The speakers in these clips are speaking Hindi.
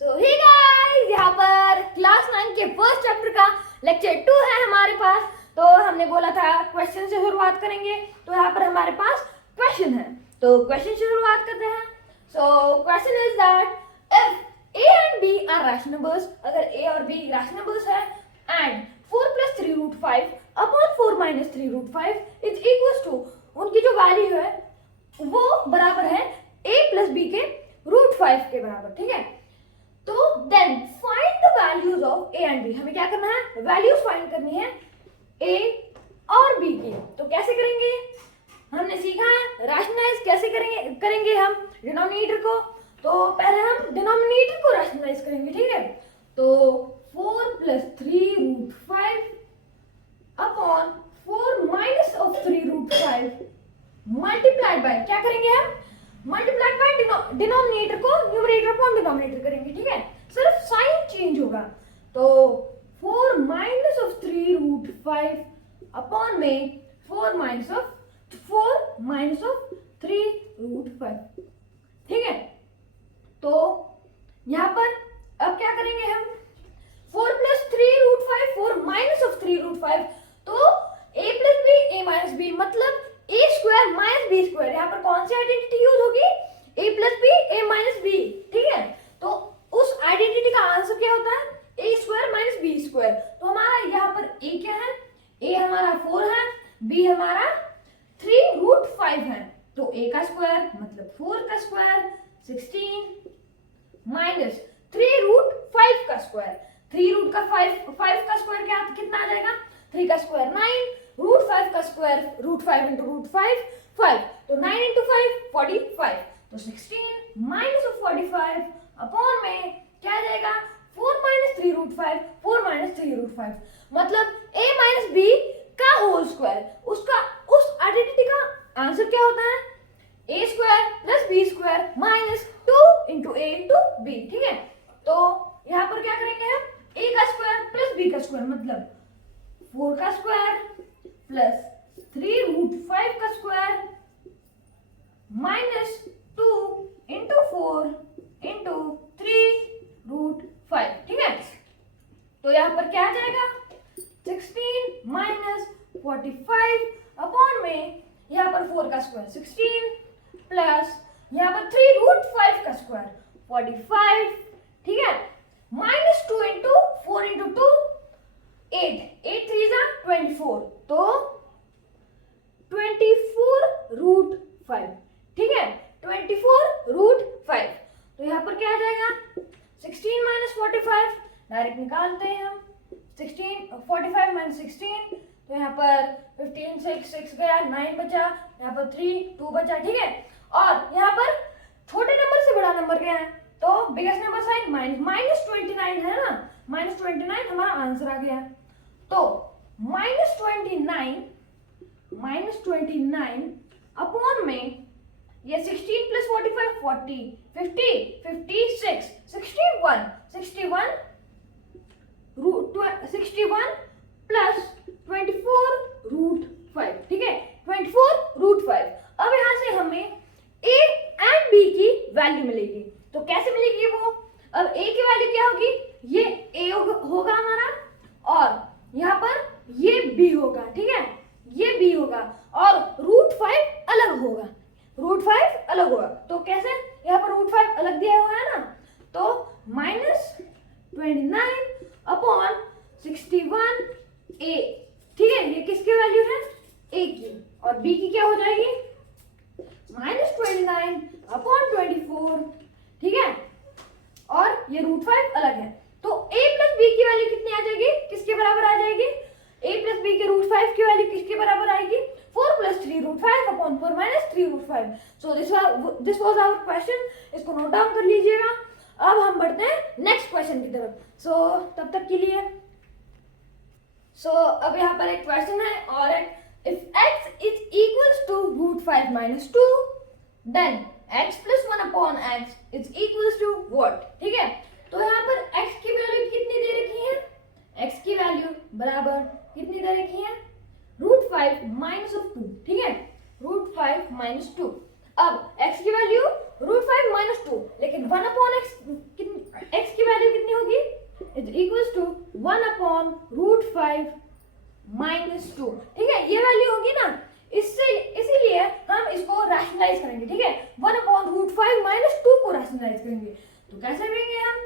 सो हे गाइस, यहाँ पर क्लास 9 के फर्स्ट चैप्टर का लेक्चर 2 है हमारे पास। तो हमने बोला था क्वेश्चन से शुरुआत करेंगे, तो यहाँ पर हमारे पास क्वेश्चन है। तो क्वेश्चन से शुरुआत करते हैं। So question is that if A and B are rational numbers, अगर ए और बी रैशनल नंबर्स है and 4 + 3√5 upon 4 - 3√5 is equals to, उनकी जो वैल्यू है वो बराबर है a + b के √5 के बराबर। ठीक है, तो then find the values of A and B. हमें क्या करना है, वैल्यूज फाइंड करनी है ए और बी की। तो कैसे करेंगे, हमने सीखा है रैशनलाइज कैसे करेंगे हम डिनोमिनेटर को। तो पहले हम डिनोमिनेटर को रैशनलाइज करेंगे। ठीक है, तो 4 + 3√5 अपॉन 4 - 3√5 मल्टीप्लाइड बाय, क्या करेंगे हम, मल्टीप्लाइड बाय डिनोमिनेटर को न्यूमरेटर अपॉन डिनोमिनेटर करेंगे। ठीक है, सिर्फ साइन चेंज होगा। तो 4 - 3√5 अपॉन में 4 - 3√5। ठीक है, तो यहां पर अब क्या करेंगे हम, 4 + 3√5 4 - 3√5, तो a + b a - b मतलब a² - b²। यहाँ पर कौन सी आइडेंटिटी यूज होगी, a + b a - b। ठीक है, तो उस आइडेंटिटी का आंसर क्या होता है, a² - b²। तो हमारा यहाँ पर a क्या है, a हमारा 4 है, b हमारा 3√5 है। तो a का स्क्वायर मतलब 4 का स्क्वायर 16 माइनस 3√5 का स्क्वायर, 3√5 का स्क्वायर कितना आ जाएगा, 3 का स्क्वायर 9, √5 का स्क्वायर √5 × √5 5, तो 9 × 5 45। तो 16 - 45 अपॉन में क्या आ जाएगा, 4 - 3√5 4 - 3√5 मतलब a - b का होल स्क्वायर। उसका उस आइडेंटिटी का आंसर क्या होता है, a² + b² minus 2 × a × b। ठीक है, तो यहाँ पर क्या करेंगे हम, a का स्क्वायर प्लस b का स्क्वायर मतलब 4 का स्क्वायर प्लस 3√5 का स्क्वायर माइनस 2 × 4 × 3√5। ठीक है, तो यहाँ पर क्या आ जाएगा, 16 - 45 अपॉन में यहाँ पर 4 का स्क्वायर 16 प्लस यहाँ पर 3√5 का स्क्वायर 45। ठीक है, माइनस 2 × 4 × 2 8 8 3 = 24, तो 24√5। ठीक है, 24√5। तो यहाँ पर क्या आ जाएगा, 16 - 45 डायरेक्ट निकालते हैं हम, 45 - 16, तो यहाँ पर 15 6 गया, 9 बचा, यहाँ पर 3 2 बचा। ठीक है, और यहाँ पर छोटे नंबर से बड़ा नंबर क्या है, तो बिगेस्ट नंबर साइन -29 है ना, -29 हमारा आंसर आ गया। तो -29 अपॉन में ये 16 + 45 40 50 56 61 61 प्लस 24√5। ठीक है, 24√5। अब यहाँ से हमें a एंड b की वैल्यू मिलेगी। तो कैसे मिलेगी वो, अब a की वैल्यू क्या होगी, ये a होगा हमारा, और यहाँ पर ये b होगा। ठीक है, ये b होगा और √5 अलग होगा, √5 अलग होगा। तो कैसे, यहाँ पर √5 अलग दिया हुआ है ना, तो -29 अपॉन 61a। ठीक है, ये किसकी वैल्यू है, a की, और b की क्या हो जाएगी, -29 अपॉन 24। ठीक है, और ये √5 अलग है, तो a + b की वैल्यू कितनी आ जाएगी, किसके बराबर आ जाएगी, a + b के √5 की वैल्यू किसके बराबर आएगी, 4 + 3√5 upon 4 - 3√5। So this was our question, इसको नोट डाउन कर लीजिएगा। अब हम बढ़ते हैं नेक्स्ट क्वेश्चन की तरफ। सो तब तक के लिए अब यहाँ पर एक क्वेश्चन है, और if x is equals to √5 - 2 then x + 1 upon x is equals to what. ठीक है, तो यहाँ पर x की वैल्यू कितनी दे रखी है, x की वैल्यू बराबर कितनी दे रखी है, √5 - 2। ठीक है, √5 - 2। अब x की वैल्यू √5 - 2, लेकिन 1 अपॉन x इक्वल्स टू 1/√5 - 2। ठीक है, ये वैल्यू होगी ना, इससे इसीलिए हम इसको रैशनलाइज करेंगे। ठीक है, 1/√5 - 2 को रैशनलाइज करेंगे। तो कैसे करेंगे हम?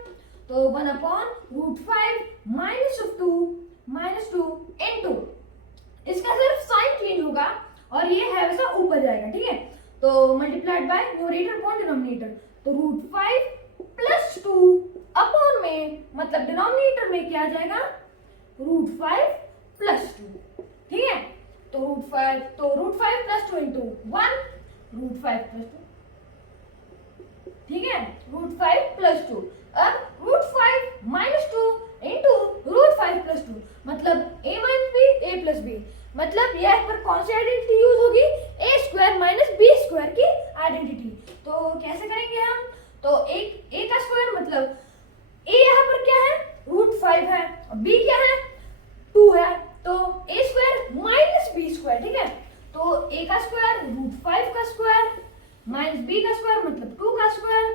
तो 1/√5 - 2 इनटू, इसका सिर्फ साइन चेंज होगा और ये है वैसा ऊपर जाएगा। ठीक है, तो multiplied by numerator upon denominator, तो √5 + 2 अपॉन में, मतलब डिनोमिनेटर में क्या आ जाएगा? √5 + 2। ठीक है, तो √5 + 2 इंटू 1, √5 + 2। ठीक है, √5 + 2। अब √5 - 2 इंटू √5 + 2, मतलब a - b a + b, मतलब यह पर कौन सी आइडेंटिटी यूज होगी? a² - b² की आइडेंटिटी। तो कैसे करेंगे हम? तो a का स्क्वायर, मतलब a यहाँ पर क्या है? √5 है, b क्या है? 2 है, तो a² - b²। ठीक है, तो a का स्क्वायर √5 का स्क्वायर माइनस b का स्क्वायर, मतलब 2 का स्क्वायर।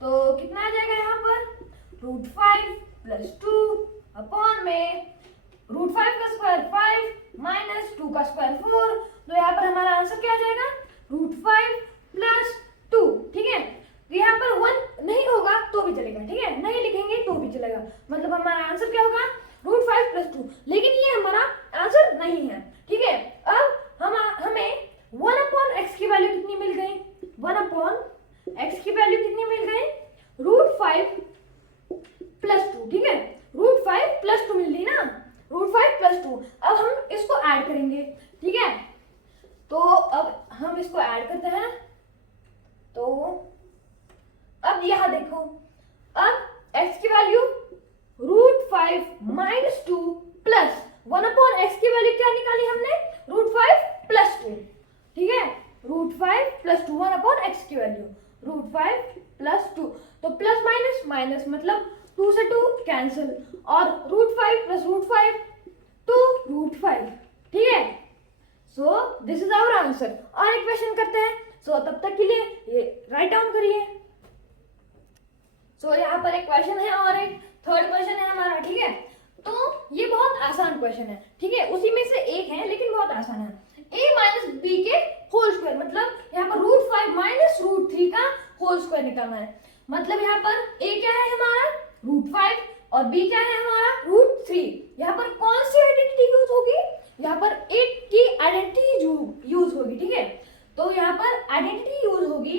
तो कितना आ जाएगा यहाँ पर? √5 + 2 अपॉन में √5 का स्क्वायर 5 माइनस 2 का स्क्वायर 4। तो यहाँ पर हमारा आंसर क्या आ जाएगा? √5 + 2। ठीक है, यहाँ पर 1 नहीं होगा तो भी चलेगा। ठीक है, नहीं लिखेंगे तो भी चलेगा, मतलब हमारा आंसर क्या होगा? √5 + 2। लेकिन ये हमारा आंसर नहीं है। ठीक है, अब हमें 1/x की वैल्यू कितनी मिल गई? 1/x की वैल्यू कितनी मिल गई? √5 + 2। ठीक है, √5 + 2 मिल रही ना, √5 + 2। अब हम इसको ऐड करेंगे। ठीक है, तो अब हम इसको ऐड करते हैं। तो अब यहां देखो, अब x की वैल्यू √5 - 2 प्लस 1/x की वैल्यू क्या निकाली हमने? √5 + 2। ठीक है, √5 + 2 1/x की वैल्यू √5 + 2। तो प्लस माइनस माइनस, मतलब 2 से 2 कैंसिल, और √5 + √5 2 √5। ठीक है, so this is our answer. और एक क्वेश्चन करते हैं, सो तब तक के लिए ये राइट डाउन करिए। सो यहाँ पर एक क्वेश्चन है और एक थर्ड क्वेश्चन है हमारा। ठीक है, तो ये बहुत आसान क्वेश्चन है। ठीक है, उसी में से एक है लेकिन बहुत आसान है। a - b के होल स्क्वायर, मतलब यहाँ पर √5 - √3 का होल स्क्वायर निकालना है। मतलब यहाँ पर a क्या है हमारा? √5 और b क्या है हमारा? √3। यहाँ पर कौन सी आइडेंटिटी यूज होगी? यहाँ पर a की आइडेंटिटी यूज होगी। ठीक है, तो यहाँ पर आइडेंटिटी यूज होगी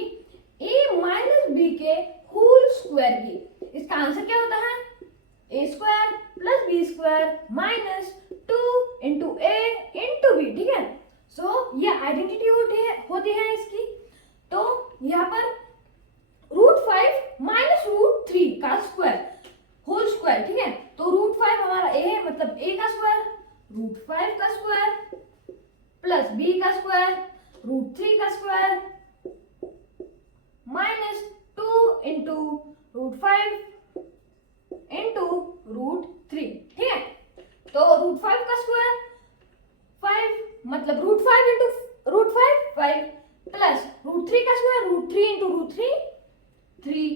a - b के होल स्क्वायर की। इसका आंसर क्या होता है? a² + b² minus 2 into a into b। ठीक है, सो ये आइडेंटिटी होती है इसकी। तो यहाँ पर √5 - √3 का स्क्वायर होल स्क्वायर। ठीक है, तो √5 हमारा a है, मतलब a का स्क्वायर, √5 का स्क्वायर प्लस b का स्क्वायर, √3 का स्क्वायर माइनस 2 इंटू √5 इंटू √3। ठीक है, तो √5 का स्क्वायर 5, मतलब √5 इंटू √5 5 प्लस √3 का स्क्वायर √3 इंटू √3 3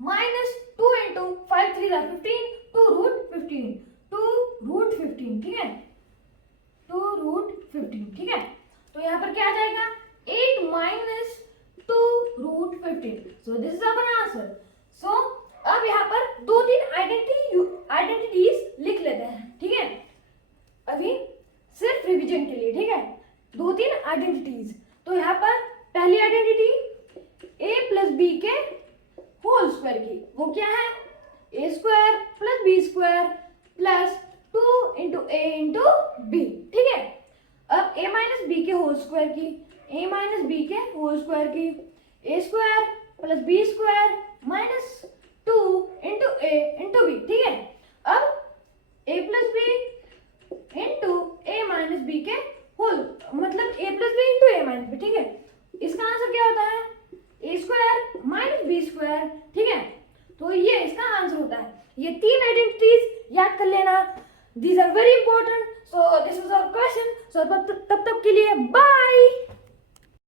माइनस 2 इंटू 5 3 15 2 √15 2 √15। ठीक है, 2 √15। ठीक है, तो यहाँ पर क्या आ जाएगा? 8 minus 2 √15। So this is our answer. So अब यहाँ पर 2-3 आइडेंटिटीज लिख लेते हैं। ठीक है, अभी सिर्फ रिवीजन के लिए। ठीक है, 2-3 आइडेंटिटीज। तो यहाँ पर पहली आइडेंटिटी a + b के होल स्क्वायर की, वो क्या है? a² + b² plus 2 into a into b। ठीक है, अब a - b के होल स्क्वायर की, a - b के होल स्क्वायर की, a² + b² minus 2 into a into b। ठीक है, अब a + b into a - b के होल, मतलब a + b into a - b। ठीक है, इसका आंसर क्या होता है? a² - b²। ठीक है, तो ये इसका आंसर होता है। ये 3 आइडेंटिटीज याद कर लेना, these are very important. So this was our question. So तब तक के लिए बाय।